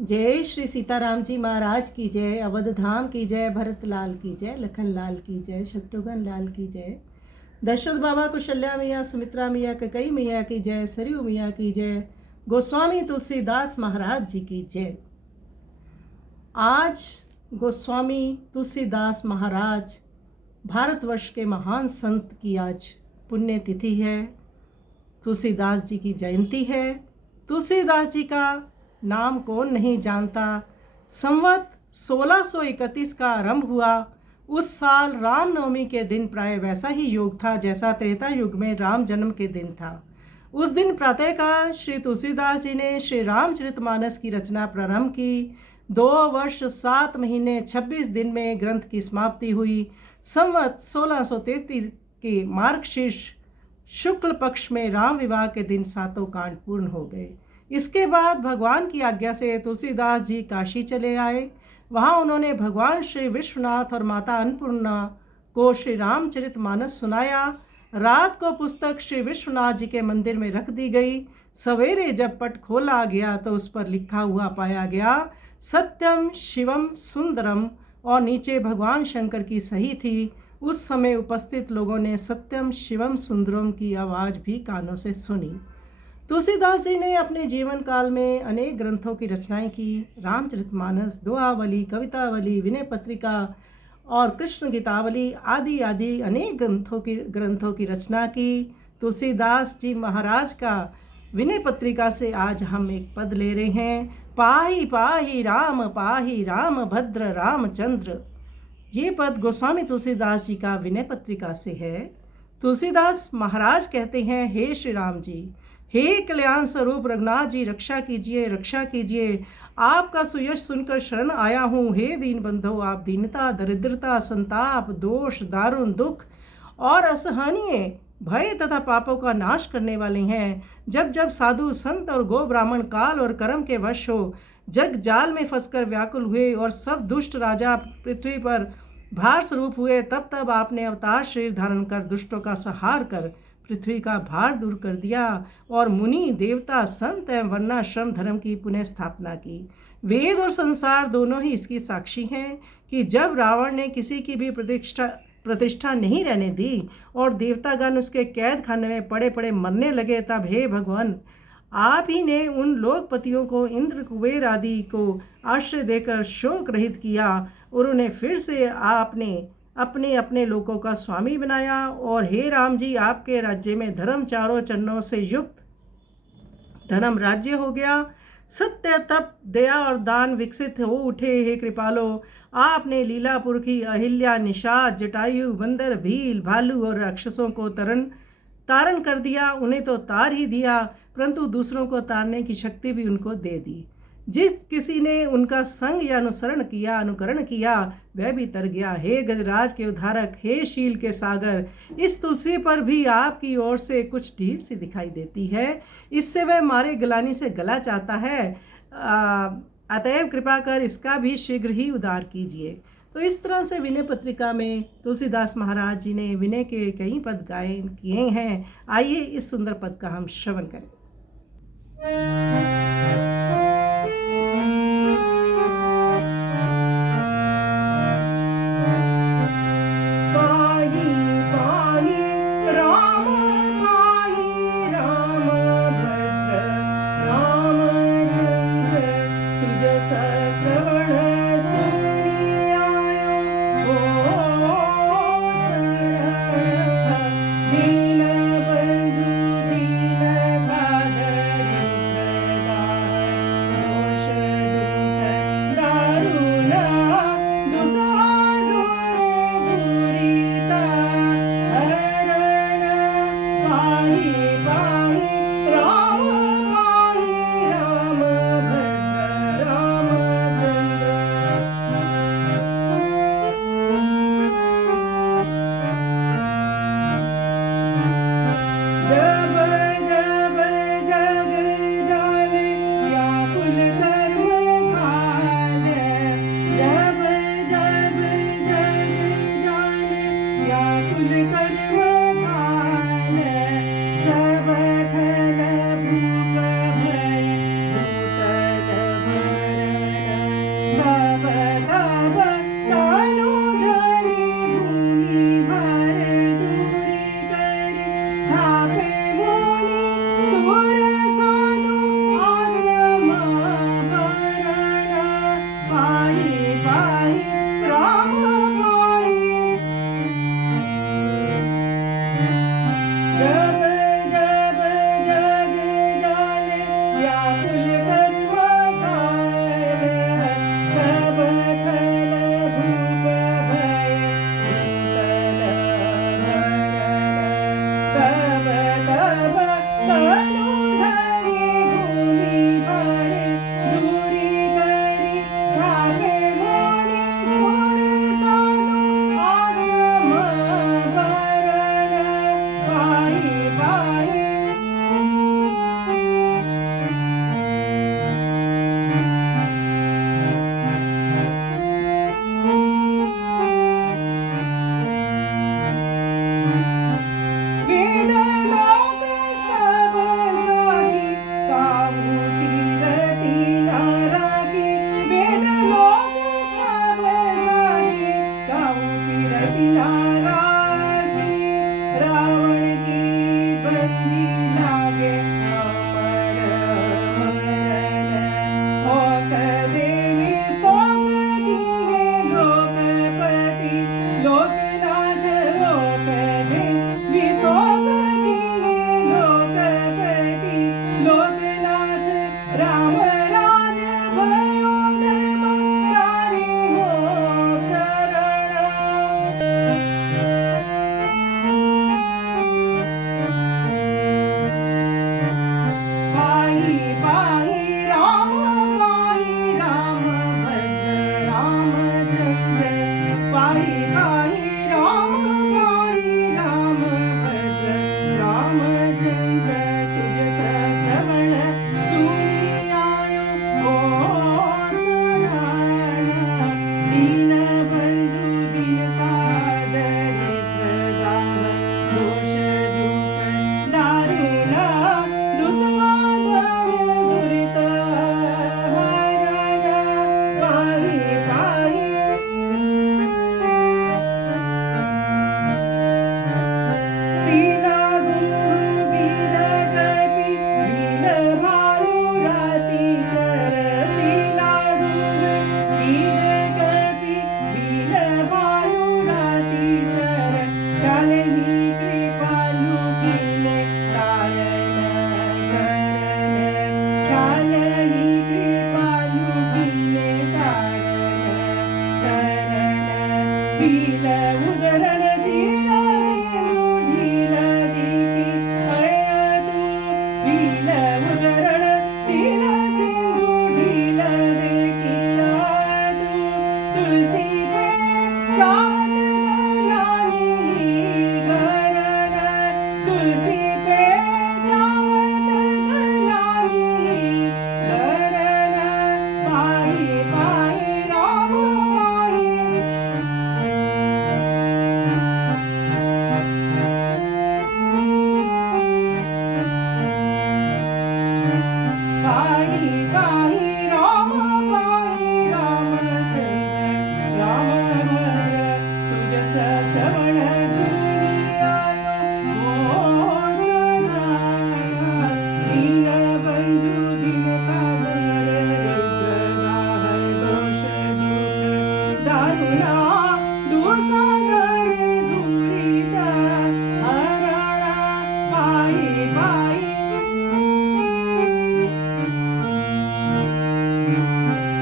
जय श्री सीताराम जी महाराज की जय। अवध धाम की जय। भरत लाल की जय। लखन लाल की जय। शत्रुघ्न लाल की जय। दशरथ बाबा कुशल्या मैया, सुमित्रा मैया, कई मैया की जय। सरयू मैया की जय। गोस्वामी तुलसीदास महाराज जी की जय। आज गोस्वामी तुलसीदास महाराज भारतवर्ष के महान संत की आज पुण्यतिथि है। तुलसीदास जी की जयंती है। तुलसीदास जी का नाम कौन नहीं जानता। संवत 1631 का आरंभ हुआ। उस साल रामनवमी के दिन प्राय वैसा ही योग था जैसा त्रेता युग में राम जन्म के दिन था। उस दिन प्रातःकाल श्री तुलसीदास जी ने श्री रामचरितमानस की रचना प्रारंभ की। 2 वर्ष 7 महीने 26 दिन में ग्रंथ की समाप्ति हुई। संवत 1633 के मार्गशीर्ष शुक्ल पक्ष में राम विवाह के दिन 7 कांड पूर्ण हो गए। इसके बाद भगवान की आज्ञा से तुलसीदास जी काशी चले आए। वहाँ उन्होंने भगवान श्री विश्वनाथ और माता अन्नपूर्णा को श्री रामचरितमानस सुनाया। रात को पुस्तक श्री विश्वनाथ जी के मंदिर में रख दी गई। सवेरे जब पट खोला गया तो उस पर लिखा हुआ पाया गया, सत्यम शिवम सुंदरम, और नीचे भगवान शंकर की सही थी। उस समय उपस्थित लोगों ने सत्यम शिवम सुंदरम की आवाज़ भी कानों से सुनी। तुलसीदास जी ने अपने जीवन काल में अनेक ग्रंथों की रचनाएं की। रामचरितमानस, दोहावली, कवितावली, विनय पत्रिका और कृष्ण गीतावली आदि आदि अनेक ग्रंथों की रचना की। तुलसीदास जी महाराज का विनय पत्रिका से आज हम एक पद ले रहे हैं, पाही पाही राम भद्र रामचंद्र। ये पद गोस्वामी तुलसीदास जी का विनय पत्रिका से है। तुलसीदास महाराज कहते हैं, हे श्री राम जी, हे कल्याण स्वरूप रघुनाथ जी, रक्षा कीजिए, रक्षा कीजिए। आपका सुयश सुनकर शरण आया हूँ। हे दीन बंधो, आप दीनता, दरिद्रता, संताप, दोष, दारुण दुख और असहनीय भय तथा पापों का नाश करने वाले हैं। जब जब साधु संत और गो ब्राह्मण काल और कर्म के वश हो जग जाल में फंसकर व्याकुल हुए और सब दुष्ट राजा पृथ्वी पर भार स्वरूप हुए, तब तब आपने अवतार शरीर धारण कर दुष्टों का संहार कर पृथ्वी का भार दूर कर दिया और मुनि देवता संत एवं वर्णाश्रम धर्म की पुनः स्थापना की। वेद और संसार दोनों ही इसकी साक्षी हैं कि जब रावण ने किसी की भी प्रतिष्ठा नहीं रहने दी और देवतागण उसके कैद खाने में पड़े पड़े मरने लगे, तब हे भगवान, आप ही ने उन लोकपतियों को, इंद्र कुबेर आदि को आश्रय देकर शोक रहित किया और उन्हें फिर से आपने अपने अपने लोकों का स्वामी बनाया। और हे राम जी, आपके राज्य में धर्म चारों चरणों से युक्त धर्म राज्य हो गया। सत्य, तप, दया और दान विकसित हो उठे। हे कृपालो, आपने लीलापुर की अहिल्या, निषाद, जटायु, बंदर, भील, भालू और राक्षसों को तारण कर दिया। उन्हें तो तार ही दिया, परंतु दूसरों को तारने की शक्ति भी उनको दे दी। जिस किसी ने उनका संग या अनुकरण किया वह भी तर गया। हे गजराज के उद्धारक, हे शील के सागर, इस तुलसी पर भी आपकी ओर से कुछ ढील सी दिखाई देती है। इससे वह मारे गलानी से गला चाहता है। अतएव कृपा कर इसका भी शीघ्र ही उद्धार कीजिए। तो इस तरह से विनय पत्रिका में तुलसीदास महाराज जी ने विनय के कई पद गायन किए हैं। आइए इस सुंदर पद का हम श्रवण करें।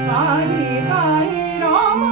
पाहि पाहि राम